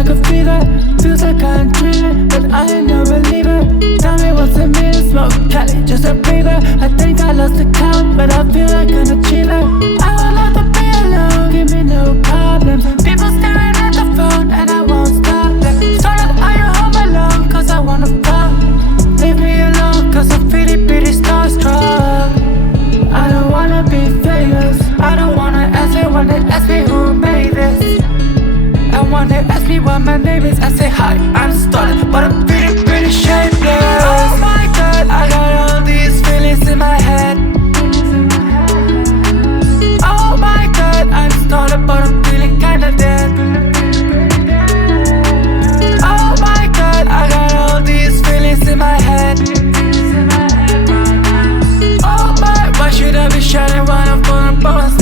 like a fever. Feels like I'm dreaming, but I ain't no believer. Tell me what's the meaning, smoke Cali, just a breather. I think I lost the count, but I feel like an achiever. I would love to be alone, give me no problems. People staring at the phone and I won't stop them. Starlet, are you home alone? Cause I wanna pop. Leave me alone, cause I'm pretty starstruck. I don't wanna be famous, I don't wanna ask anyone to ask me who made this. I wanna ask me what my name is, I say hi, I'm Starlet, but I'm pretty shapeless. Oh my god, I got all these feelings in my head. Oh my god, I'm Starlet, but I'm feeling kinda dead. Oh my god, I got all these feelings in my head. Oh my, why should I be shining when I'm falling apart?